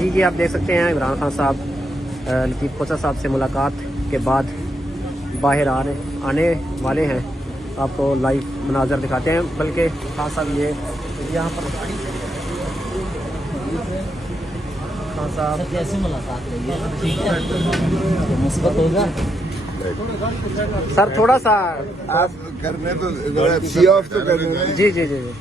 جی آپ دیکھ سکتے ہیں عمران خان صاحب لطیف کوچا صاحب سے ملاقات کے بعد باہر آنے والے ہیں. آپ کو لائیو مناظر دکھاتے ہیں. بلکہ خان صاحب یہ یہاں پر خان صاحب کیسے ملاقات رہی ہے؟ ٹھیک ہے، مثبت ہوگا سر تھوڑا سا آپ کرنے تو سی آف تو کرنے. جی جی جی جی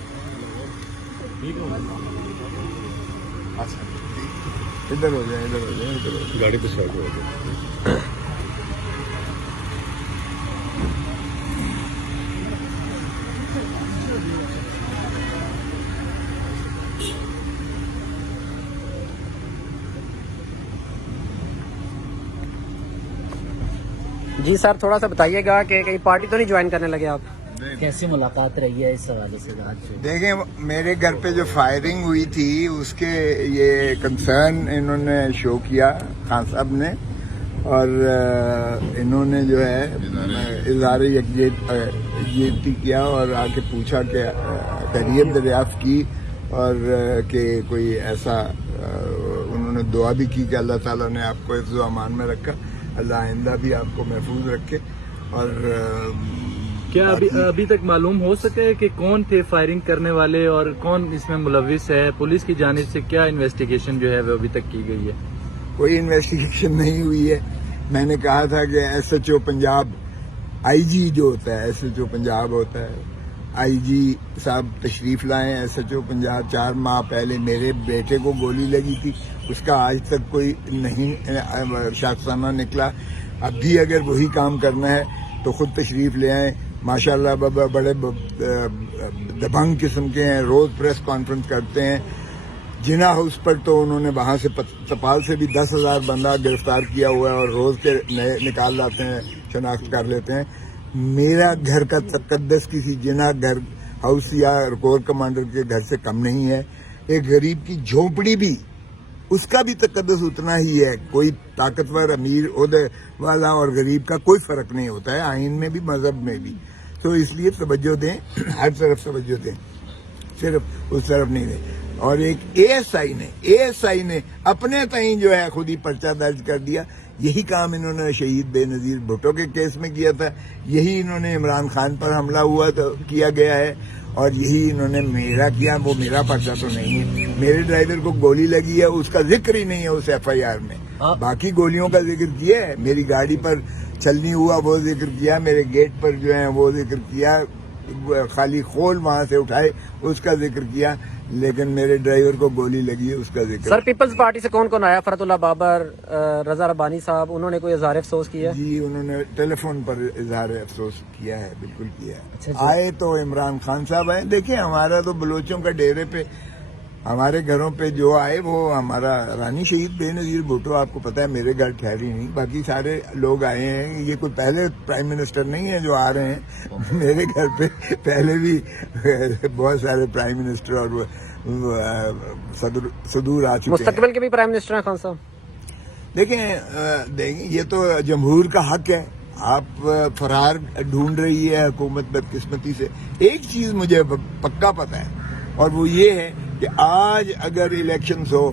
ادھر ہو جائے گاڑی تو شارٹ ہو گئی. جی سر تھوڑا سا بتائیے گا کہ کہیں پارٹی تو نہیں جوائن کرنے لگے آپ؟ کیسی ملاقات رہی ہے اس حوالے سے آج؟ دیکھیں میرے گھر پہ جو فائرنگ ہوئی تھی اس کے یہ کنسرن انہوں نے شو کیا خان صاحب نے, اور انہوں نے جو ہے اظہار یکجہتی کیا اور آ کے پوچھا کہ خیریت دریافت کی, اور کہ کوئی ایسا انہوں نے دعا بھی کی کہ اللہ تعالیٰ نے آپ کو حفظ و امان میں رکھا, اللہ آئندہ بھی آپ کو محفوظ رکھے. اور کیا ابھی تک معلوم ہو سکے کہ کون تھے فائرنگ کرنے والے اور کون اس میں ملوث ہے؟ پولیس کی جانب سے کیا انویسٹیگیشن جو ہے وہ ابھی تک کی گئی ہے؟ کوئی انویسٹیگیشن نہیں ہوئی ہے. میں نے کہا تھا کہ ایس ایچ او پنجاب آئی جی جو ہوتا ہے, ایس ایچ او پنجاب ہوتا ہے, آئی جی صاحب تشریف لائیں. ایس ایچ او پنجاب 4 ماہ پہلے میرے بیٹے کو گولی لگی تھی, اس کا آج تک کوئی نہیں شاخسانہ نکلا. اب بھی اگر وہی کام کرنا ہے تو خود تشریف لے آئیں. ماشاءاللہ بابا بڑے دبنگ قسم کے ہیں, روز پریس کانفرنس کرتے ہیں. جنا ہاؤس پر تو انہوں نے وہاں سے تپال سے بھی 10,000 بندہ گرفتار کیا ہوا ہے اور روز کے نئے نکال لاتے ہیں, شناخت کر لیتے ہیں. میرا گھر کا تقدس کسی جنا گھر ہاؤس یا کور کمانڈر کے گھر سے کم نہیں ہے. ایک غریب کی جھونپڑی بھی اس کا بھی تقدس اتنا ہی ہے. کوئی طاقتور امیر عہدے والا اور غریب کا کوئی فرق نہیں ہوتا ہے, آئین میں بھی مذہب میں بھی. تو اس لیے توجہ دیں, ہر طرف توجہ دیں, صرف اس طرف نہیں دیں. اور ایک اے ایس آئی نے اپنے تئیں جو ہے خود ہی پرچہ درج کر دیا. یہی کام انہوں نے شہید بے نظیر بھٹو کے کیس میں کیا تھا, یہی انہوں نے عمران خان پر حملہ ہوا تو کیا گیا ہے, اور یہی انہوں نے میرا کیا. وہ میرا پرچہ تو نہیں ہے. میرے ڈرائیور کو گولی لگی ہے, اس کا ذکر ہی نہیں ہے اس ایف آئی آر میں. باقی گولیوں کا ذکر کیا ہے, میری گاڑی پر چلنی ہوا وہ ذکر کیا, میرے گیٹ پر جو ہے وہ ذکر کیا, خالی خول وہاں سے اٹھائے اس کا ذکر کیا, لیکن میرے ڈرائیور کو گولی لگی ہے اس کا ذکر. سر پیپلز پارٹی سے کون کون آیا؟ فرحت اللہ بابر, رضا ربانی صاحب, انہوں نے کوئی اظہار افسوس کیا؟ جی انہوں نے ٹیلی فون پر اظہار افسوس کیا ہے, بالکل کیا ہے. اچھا جی. آئے تو عمران خان صاحب آئے. دیکھیں ہمارا تو بلوچوں کا ڈیرے پہ ہمارے گھروں پہ جو آئے وہ ہمارا رانی شہید بے نظیر بھٹو, آپ کو پتا ہے میرے گھر ٹھہری نہیں, باقی سارے لوگ آئے ہیں. یہ کوئی پہلے پرائم منسٹر نہیں ہے جو آ رہے ہیں میرے گھر پہ, پہلے بھی بہت سارے پرائم منسٹر اور صدور آ چکے ہیں. مستقبل کے بھی پرائم منسٹر ہیں خان صاحب. دیکھیں یہ تو جمہور کا حق ہے. آپ فرار ڈھونڈ رہی ہے حکومت بدقسمتی سے. ایک چیز مجھے پکا پتا ہے, اور وہ یہ ہے کہ آج اگر الیکشنز ہو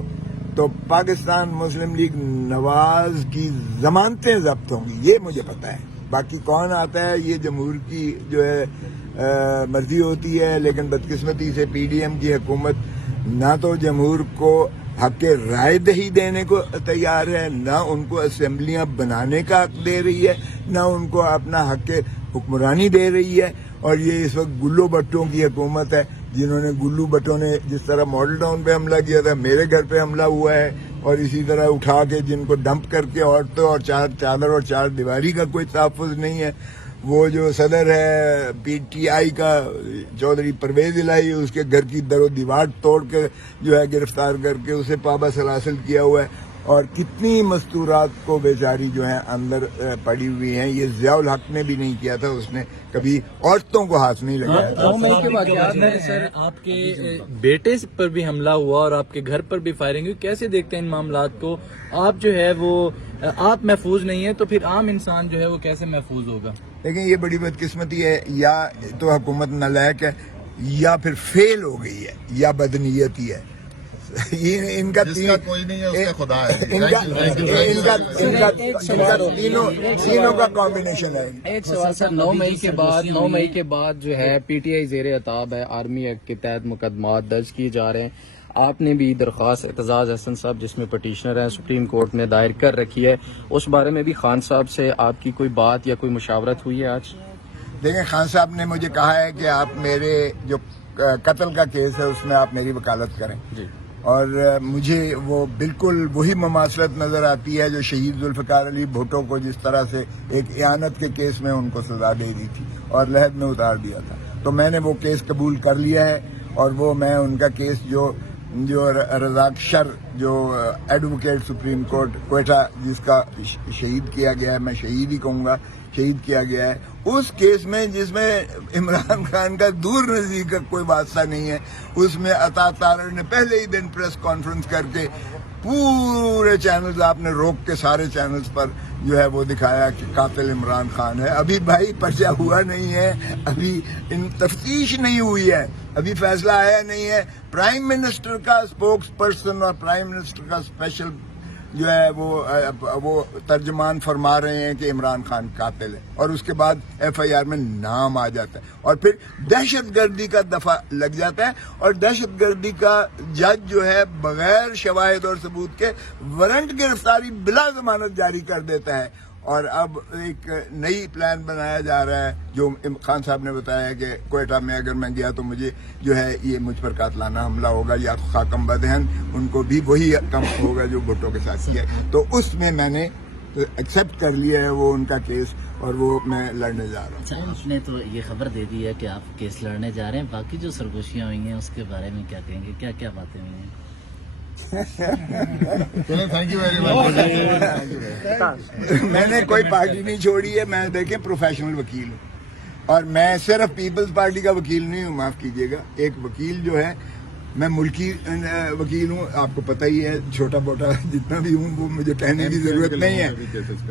تو پاکستان مسلم لیگ نواز کی ضمانتیں ضبط ہوں گی, یہ مجھے پتا ہے. باقی کون آتا ہے یہ جمہور کی جو ہے مرضی ہوتی ہے, لیکن بدقسمتی سے پی ڈی ایم کی حکومت نہ تو جمہور کو حق رائے دہی دینے کو تیار ہے, نہ ان کو اسمبلیاں بنانے کا حق دے رہی ہے, نہ ان کو اپنا حق حکمرانی دے رہی ہے. اور یہ اس وقت گلو بٹوں کی حکومت ہے, جنہوں نے گلو بٹوں نے جس طرح ماڈل ٹاؤن پہ حملہ کیا تھا, میرے گھر پہ حملہ ہوا ہے, اور اسی طرح اٹھا کے جن کو ڈمپ کر کے عورتوں اور چادر اور چار دیواری کا کوئی تحفظ نہیں ہے. وہ جو صدر ہے پی ٹی آئی کا چودھری پرویز الہی, اس کے گھر کی در و دیوار توڑ کے جو ہے گرفتار کر کے اسے پابہ سلاسل کیا ہوا ہے. اور کتنی مستورات کو بیچاری جو ہیں اندر پڑی ہوئی ہیں. یہ ضیاء الحق نے بھی نہیں کیا تھا, اس نے کبھی عورتوں کو ہاتھ نہیں لگایا تھا. سر آپ کے بیٹے پر بھی حملہ ہوا اور آپ کے گھر پر بھی فائرنگ ہوئی, کیسے دیکھتے ہیں ان معاملات کو؟ آپ جو ہے وہ آپ محفوظ نہیں ہیں تو پھر عام انسان جو ہے وہ کیسے محفوظ ہوگا؟ لیکن یہ بڑی بدقسمتی ہے, یا تو حکومت نالائق ہے, یا پھر فیل ہو گئی ہے, یا بدنیتی ہے. یہ ان کا جس کا کوئی نہیں ہے اس کا خدا ہے. تینوں کا کمبینیشن ہے. ایک سوال سر، 9 مئی کے بعد جو ہے پی ٹی آئی زیر عتاب ہے، آرمی ایکٹ کے تحت مقدمات درج کیے جا رہے ہیں. آپ نے بھی درخواست اعتزاز احسن صاحب جس میں پٹیشنر ہیں سپریم کورٹ میں دائر کر رکھی ہے، اس بارے میں بھی خان صاحب سے آپ کی کوئی بات یا کوئی مشاورت ہوئی ہے آج؟ دیکھیں خان صاحب نے مجھے کہا ہے کہ آپ میرے جو قتل کا کیس ہے اس میں آپ میری وکالت کریں جی. اور مجھے وہ بالکل وہی مماثلت نظر آتی ہے جو شہید ذوالفقار علی بھٹو کو جس طرح سے ایک اعانت کے کیس میں ان کو سزا دے دی تھی اور لحد میں اتار دیا تھا. تو میں نے وہ کیس قبول کر لیا ہے اور وہ میں ان کا کیس جو رزاق شر جو ایڈوکیٹ سپریم کورٹ کوئٹہ جس کا شہید کیا گیا ہے، میں شہید ہی کہوں گا، شہید کیا گیا ہے، اس کیس میں جس میں عمران خان کا دور نزدیک کا کوئی واسطہ نہیں ہے، اس میں عطا طارق نے پہلے ہی دن پریس کانفرنس کر کے پورے چینلز آپ نے روک کے سارے چینلز پر جو ہے وہ دکھایا کہ قاتل عمران خان ہے. ابھی بھائی پرچہ ہوا نہیں ہے، ابھی تفتیش نہیں ہوئی ہے، ابھی فیصلہ آیا نہیں ہے. پرائم منسٹر کا اسپوکس پرسن اور پرائم منسٹر کا اسپیشل جو ہے وہ ترجمان فرما رہے ہیں کہ عمران خان قاتل ہے، اور اس کے بعد ایف آئی آر میں نام آ جاتا ہے اور پھر دہشت گردی کا دفعہ لگ جاتا ہے اور دہشت گردی کا جج جو ہے بغیر شواہد اور ثبوت کے وارنٹ گرفتاری بلا ضمانت جاری کر دیتا ہے. اور اب ایک نئی پلان بنایا جا رہا ہے جو خان صاحب نے بتایا کہ کوئٹہ میں اگر میں گیا تو مجھے جو ہے یہ مجھ پر قاتلانہ حملہ ہوگا یا خاکم بدہن ان کو بھی وہی کم ہوگا جو بھٹو کے ساتھ کیا ہے. تو اس میں میں نے ایکسیپٹ کر لیا ہے وہ ان کا کیس اور وہ میں لڑنے جا رہا ہوں. اچھا، آپ نے تو یہ خبر دے دی ہے کہ آپ کیس لڑنے جا رہے ہیں، باقی جو سرگوشیاں ہوئی ہیں اس کے بارے میں کیا کہیں گے؟ کیا کیا باتیں ہوئی ہیں؟ Thank you very much. میں نے کوئی پارٹی نہیں چھوڑی ہے. میں دیکھیں پروفیشنل وکیل ہوں اور میں صرف پیپلز پارٹی کا وکیل نہیں ہوں، معاف کیجیے گا. ایک وکیل جو ہے میں ملکی وکیل ہوں، آپ کو پتہ ہی ہے، چھوٹا موٹا جتنا بھی ہوں وہ مجھے کہنے کی ضرورت نہیں ہے.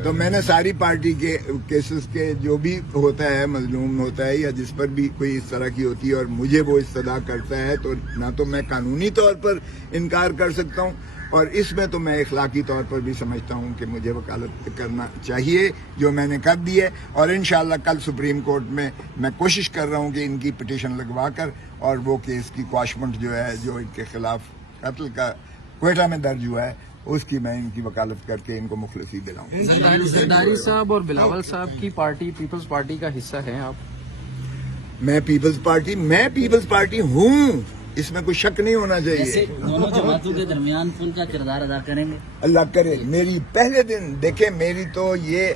تو میں نے ساری پارٹی کے کیسز کے جو بھی ہوتا ہے، مظلوم ہوتا ہے یا جس پر بھی کوئی اس طرح کی ہوتی ہے اور مجھے وہ استدعا کرتا ہے تو نہ تو میں قانونی طور پر انکار کر سکتا ہوں اور اس میں تو میں اخلاقی طور پر بھی سمجھتا ہوں کہ مجھے وکالت کرنا چاہیے، جو میں نے کر دی ہے. اور انشاءاللہ کل سپریم کورٹ میں کوشش کر رہا ہوں کہ ان کی پٹیشن لگوا کر اور وہ کیس کی کواشمنٹ جو ہے جو ان کے خلاف قتل کا کوئٹہ میں درج ہوا ہے اس کی میں ان کی وکالت کر کے ان کو مخلصی دلاؤں. زرداری صاحب اور بلاول صاحب کی پارٹی پیپلز پارٹی کا حصہ ہیں آپ؟ میں پیپلز پارٹی ہوں، اس میں کوئی شک نہیں ہونا چاہیے. ایسے دونوں جماعتوں کے درمیان کون کا کردار ادا کریں گے؟ اللہ کرے. میری پہلے دن دیکھیں، میری تو یہ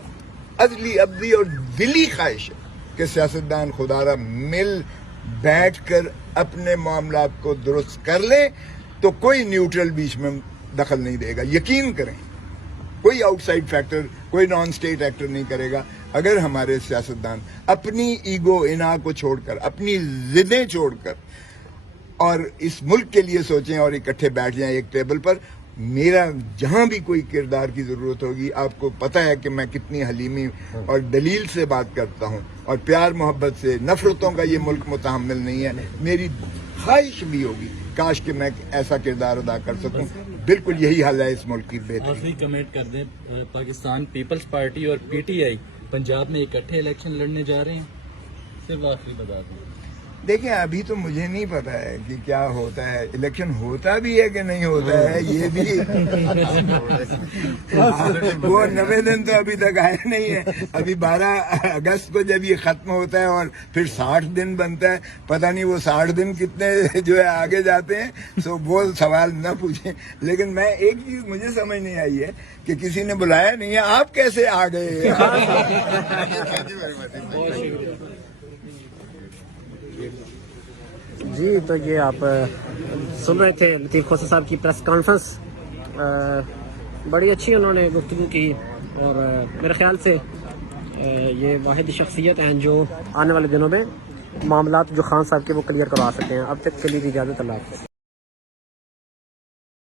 ازلی ابدی اور دلی خواہش ہے کہ سیاستدان خدارا مل بیٹھ کر اپنے معاملات کو درست کر لیں تو کوئی نیوٹرل بیچ میں دخل نہیں دے گا. یقین کریں کوئی آؤٹ سائڈ فیکٹر، کوئی نان اسٹیٹ ایکٹر نہیں کرے گا. اگر ہمارے سیاستدان اپنی ایگو انا کو چھوڑ کر، اپنی ضدیں چھوڑ کر اور اس ملک کے لیے سوچیں اور اکٹھے بیٹھ جائیں ایک ٹیبل پر. میرا جہاں بھی کوئی کردار کی ضرورت ہوگی، آپ کو پتہ ہے کہ میں کتنی حلیمی اور دلیل سے بات کرتا ہوں اور پیار محبت سے، نفرتوں کا یہ ملک متحمل نہیں ہے. میری خواہش بھی ہوگی کاش کہ میں ایسا کردار ادا کر سکوں. بالکل یہی حل ہے اس ملک کی بہتری. آخری کمنٹ کر دیں، پاکستان پیپلز پارٹی اور پی ٹی آئی پنجاب میں اکٹھے الیکشن لڑنے جا رہے ہیں، صرف آخری بتا دیں. دیکھیں ابھی تو مجھے نہیں پتا ہے کہ کیا ہوتا ہے، الیکشن ہوتا بھی ہے کہ نہیں ہوتا ہے یہ بھی وہ 90 دن تو ابھی تک آئے نہیں ہے. ابھی 12 اگست کو جب یہ ختم ہوتا ہے اور پھر 60 دن بنتا ہے، پتہ نہیں وہ 60 دن کتنے جو ہے آگے جاتے ہیں. سو وہ سوال نہ پوچھیں. لیکن میں ایک چیز مجھے سمجھ نہیں آئی ہے کہ کسی نے بلایا نہیں ہے، آپ کیسے آ گئے؟ جی تو یہ آپ سن رہے تھے لطیف کھوسہ صاحب کی پریس کانفرنس. بڑی اچھی انہوں نے گفتگو کی اور میرے خیال سے یہ واحد شخصیت ہیں جو آنے والے دنوں میں معاملات جو خان صاحب کے وہ کلیئر کروا سکتے ہیں. اب تک کے لیے اجازت، اللہ حافظ.